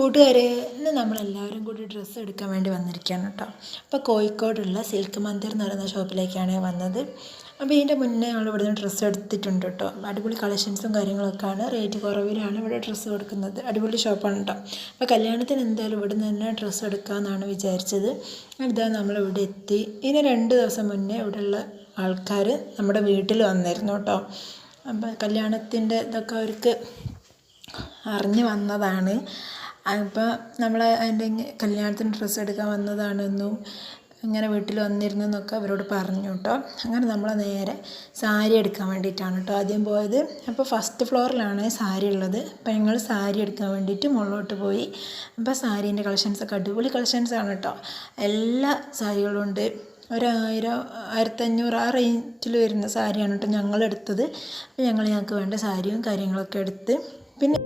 കൂട്ടുകാരെ, ഇന്ന് നമ്മളെല്ലാവരും കൂടി ഡ്രസ്സ് എടുക്കാൻ വേണ്ടി വന്നിരിക്കുകയാണ് കേട്ടോ. അപ്പോൾ കോഴിക്കോടുള്ള സിൽക്ക് മന്ദിർ എന്ന് പറയുന്ന ഷോപ്പിലേക്കാണ് വന്നത്. അപ്പോൾ ഇതിൻ്റെ മുന്നേ ഞങ്ങൾ ഇവിടുന്ന് ഡ്രസ്സ് എടുത്തിട്ടുണ്ട് കേട്ടോ. അടിപൊളി കളക്ഷൻസും കാര്യങ്ങളൊക്കെയാണ്, റേറ്റ് കുറവിലാണ് ഇവിടെ ഡ്രസ്സ് കൊടുക്കുന്നത്. അടിപൊളി ഷോപ്പാണ് കേട്ടോ. അപ്പോൾ കല്യാണത്തിന് എന്തായാലും ഇവിടെ നിന്ന് തന്നെ ഡ്രസ്സ് എടുക്കാമെന്നാണ് വിചാരിച്ചത്. ഇതാ നമ്മളിവിടെ എത്തി. ഇതിന് 2 ദിവസം മുന്നേ ഇവിടെയുള്ള ആൾക്കാർ നമ്മുടെ വീട്ടിൽ വന്നിരുന്നു കേട്ടോ. അപ്പോൾ കല്യാണത്തിൻ്റെ ഇതൊക്കെ അവർക്ക് അറിഞ്ഞു വന്നതാണ്. അപ്പോൾ നമ്മൾ അതിൻ്റെ കല്യാണത്തിന് ഡ്രസ്സ് എടുക്കാൻ വന്നതാണെന്നും ഇങ്ങനെ വീട്ടിൽ വന്നിരുന്നു എന്നൊക്കെ അവരോട് പറഞ്ഞു കേട്ടോ. അങ്ങനെ നമ്മൾ നേരെ സാരി എടുക്കാൻ വേണ്ടിയിട്ടാണ് കേട്ടോ ആദ്യം പോയത്. അപ്പോൾ ഫസ്റ്റ് ഫ്ലോറിലാണ് സാരി ഉള്ളത്. അപ്പോൾ ഞങ്ങൾ സാരി എടുക്കാൻ വേണ്ടിയിട്ട് മുകളിലോട്ട് പോയി. അപ്പോൾ സാരീൻ്റെ കളക്ഷൻസൊക്കെ അടിപൊളി കളക്ഷൻസാണ് കേട്ടോ. എല്ലാ സാരികളും ഉണ്ട്. 1000, 1500 ആ റേഞ്ചിൽ വരുന്ന സാരിയാണ് കേട്ടോ ഞങ്ങളെടുത്തത്. അപ്പോൾ ഞങ്ങൾക്ക് വേണ്ട സാരിയും കാര്യങ്ങളൊക്കെ എടുത്ത് പിന്നെ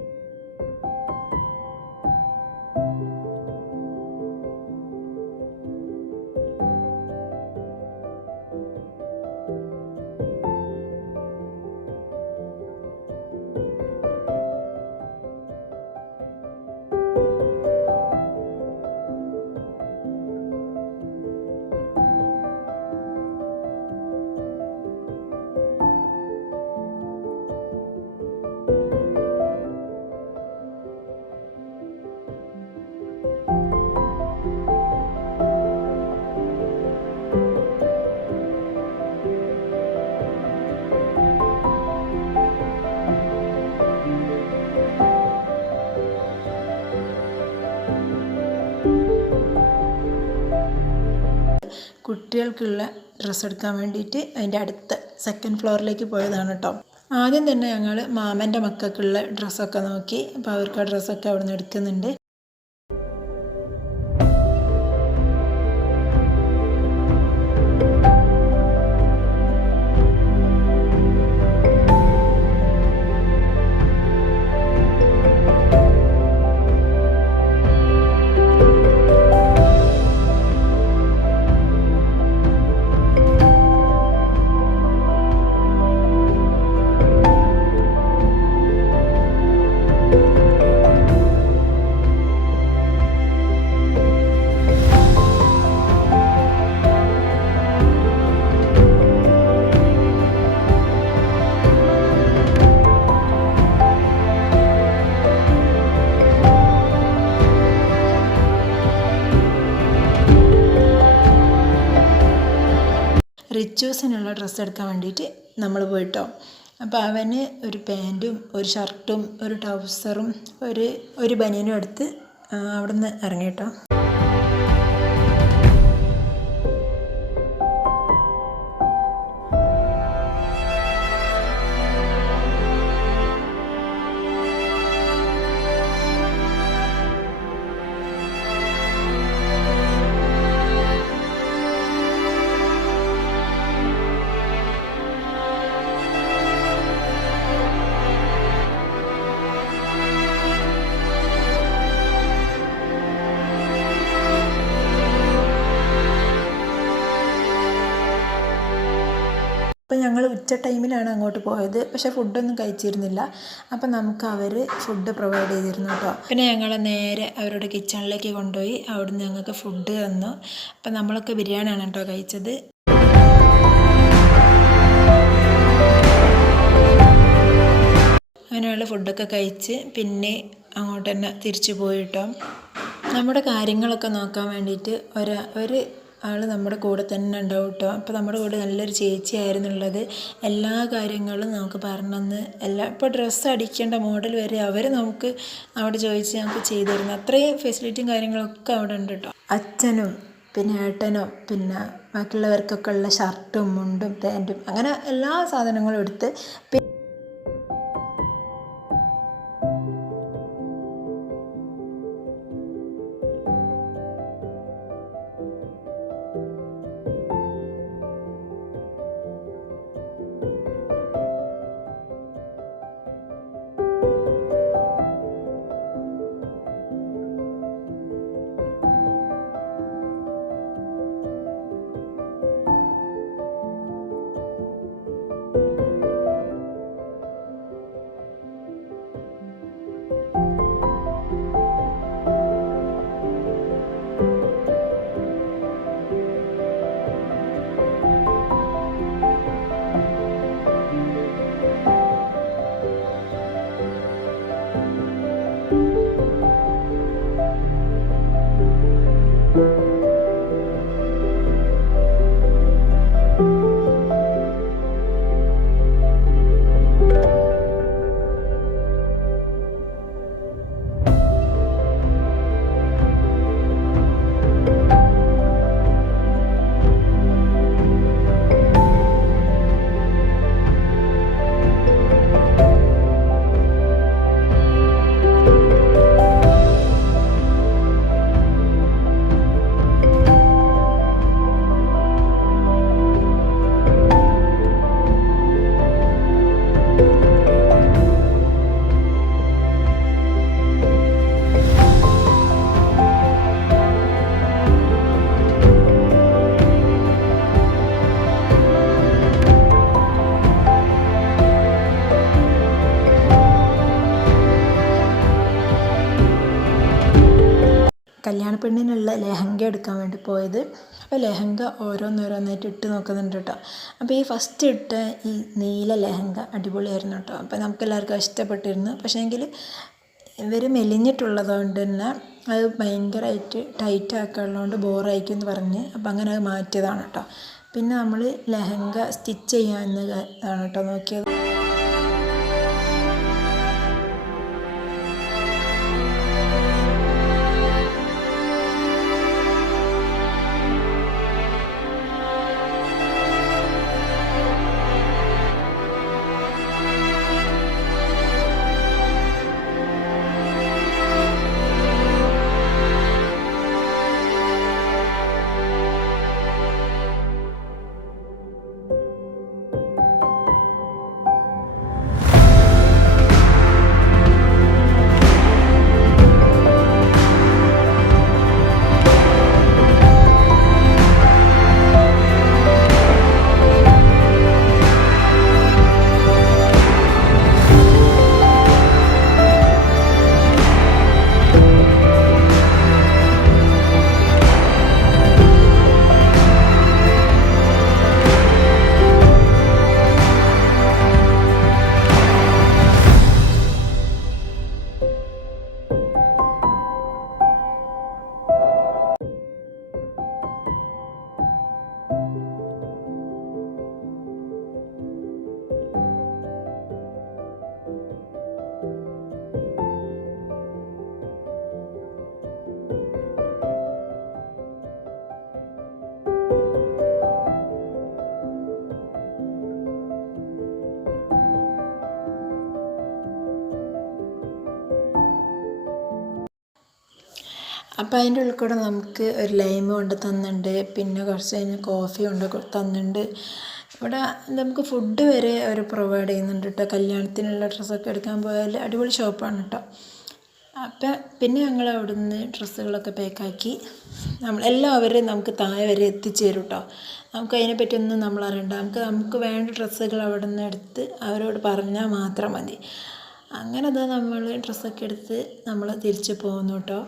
കുട്ടികൾക്കുള്ള ഡ്രസ്സ് എടുക്കാൻ വേണ്ടിയിട്ട് അതിൻ്റെ അടുത്ത സെക്കൻഡ് ഫ്ലോറിലേക്ക് പോയതാണ് കേട്ടോ. ആദ്യം തന്നെ ഞങ്ങൾ മാമൻ്റെ മക്കൾക്കുള്ള ഡ്രസ്സൊക്കെ നോക്കി. അപ്പോൾ അവർക്ക് ആ ഡ്രസ്സൊക്കെ അവിടെ നിന്ന് എടുക്കുന്നുണ്ട്. റിച്ചൂസിനുള്ള ഡ്രസ്സ് എടുക്കാൻ വേണ്ടിയിട്ട് നമ്മൾ പോയിട്ടോ. അപ്പോൾ അവന് ഒരു പാൻറ്റും ഒരു ഷർട്ടും ഒരു ട്രൗസറും ഒരു ബനിയനും എടുത്ത് അവിടെ നിന്ന് ഇറങ്ങിയിട്ടോ. അപ്പോൾ ഞങ്ങൾ ഉച്ച ടൈമിലാണ് അങ്ങോട്ട് പോയത്. പക്ഷേ ഫുഡൊന്നും കഴിച്ചിരുന്നില്ല. അപ്പം നമുക്ക് അവർ ഫുഡ് പ്രൊവൈഡ് ചെയ്തിരുന്നു കേട്ടോ. പിന്നെ ഞങ്ങൾ നേരെ അവരുടെ കിച്ചണിലേക്ക് കൊണ്ടുപോയി. അവിടുന്ന് ഞങ്ങൾക്ക് ഫുഡ് തന്നു. അപ്പം നമ്മളൊക്കെ ബിരിയാണിയാണ് കേട്ടോ കഴിച്ചത്. അങ്ങനെയുള്ള ഫുഡൊക്കെ കഴിച്ച് പിന്നെ അങ്ങോട്ട് തന്നെ തിരിച്ചു പോയിട്ടോ. നമ്മുടെ കാര്യങ്ങളൊക്കെ നോക്കാൻ വേണ്ടിയിട്ട് ഒരു ആൾ നമ്മുടെ കൂടെ തന്നെ ഉണ്ടാവും കേട്ടോ. അപ്പോൾ നമ്മുടെ കൂടെ നല്ലൊരു ചേച്ചിയായിരുന്നുള്ളത്. എല്ലാ കാര്യങ്ങളും നമുക്ക് പറഞ്ഞെന്ന് ഇപ്പോൾ ഡ്രസ്സ് അടിക്കേണ്ട മോഡൽ വരെ അവർ നമുക്ക് അവിടെ ചോദിച്ച് നമുക്ക് ചെയ്തു തരുന്നു. അത്രയും ഫെസിലിറ്റിയും കാര്യങ്ങളൊക്കെ അവിടെ ഉണ്ട് കേട്ടോ. അച്ഛനും പിന്നെ ഏട്ടനും പിന്നെ ബാക്കിയുള്ളവർക്കൊക്കെ ഉള്ള ഷർട്ടും മുണ്ടും പാൻറ്റും അങ്ങനെ എല്ലാ സാധനങ്ങളും എടുത്ത് കല്യാണ പെണ്ണിനുള്ള ലെഹങ്ക എടുക്കാൻ വേണ്ടി പോയത്. അപ്പോൾ ലെഹങ്ക ഓരോന്നോരോന്നായിട്ട് ഇട്ട് നോക്കുന്നുണ്ട് കേട്ടോ. അപ്പോൾ ഈ ഫസ്റ്റ് ഇട്ട ഈ നീല ലെഹങ്ക അടിപൊളിയായിരുന്നു കേട്ടോ. അപ്പോൾ നമുക്കെല്ലാവർക്കും ഇഷ്ടപ്പെട്ടിരുന്നു. പക്ഷേങ്കിൽ ഇവർ മെലിഞ്ഞിട്ടുള്ളത് കൊണ്ട് തന്നെ അത് ഭയങ്കരമായിട്ട് ടൈറ്റ് ആക്കാനുള്ളതുകൊണ്ട് ബോറായിരിക്കും എന്ന് പറഞ്ഞ് അപ്പോൾ അങ്ങനെ അത് മാറ്റിയതാണ് കേട്ടോ. പിന്നെ നമ്മൾ ലെഹങ്ക സ്റ്റിച്ച് ചെയ്യാവുന്നതാണ് കേട്ടോ നോക്കിയത്. അപ്പോൾ അതിൻ്റെ ഉള്ളിൽ കൂടെ നമുക്ക് ഒരു ലൈം കൊണ്ട് തന്നിട്ടുണ്ട്. പിന്നെ കുറച്ച് കഴിഞ്ഞ് കോഫി കൊണ്ട് തന്നിട്ടുണ്ട്. ഇവിടെ നമുക്ക് ഫുഡ് വരെ അവർ പ്രൊവൈഡ് ചെയ്യുന്നുണ്ട് കേട്ടോ. കല്യാണത്തിനുള്ള ഡ്രസ്സൊക്കെ എടുക്കാൻ പോയാൽ അടിപൊളി ഷോപ്പാണ് കേട്ടോ. അപ്പം പിന്നെ ഞങ്ങൾ അവിടുന്ന് ഡ്രസ്സുകളൊക്കെ പാക്കാക്കി എല്ലാവരും നമുക്ക് താഴെ വരെ എത്തിച്ചു തരും കേട്ടോ. നമുക്ക് അതിനെപ്പറ്റിയൊന്നും നമ്മൾ അറിയണ്ട. നമുക്ക് വേണ്ട ഡ്രസ്സുകൾ അവിടെ നിന്ന് എടുത്ത് അവരോട് പറഞ്ഞാൽ മാത്രം മതി. അങ്ങനെ അത് നമ്മൾ ഡ്രസ്സൊക്കെ എടുത്ത് നമ്മൾ തിരിച്ച് പോകുന്നു കേട്ടോ.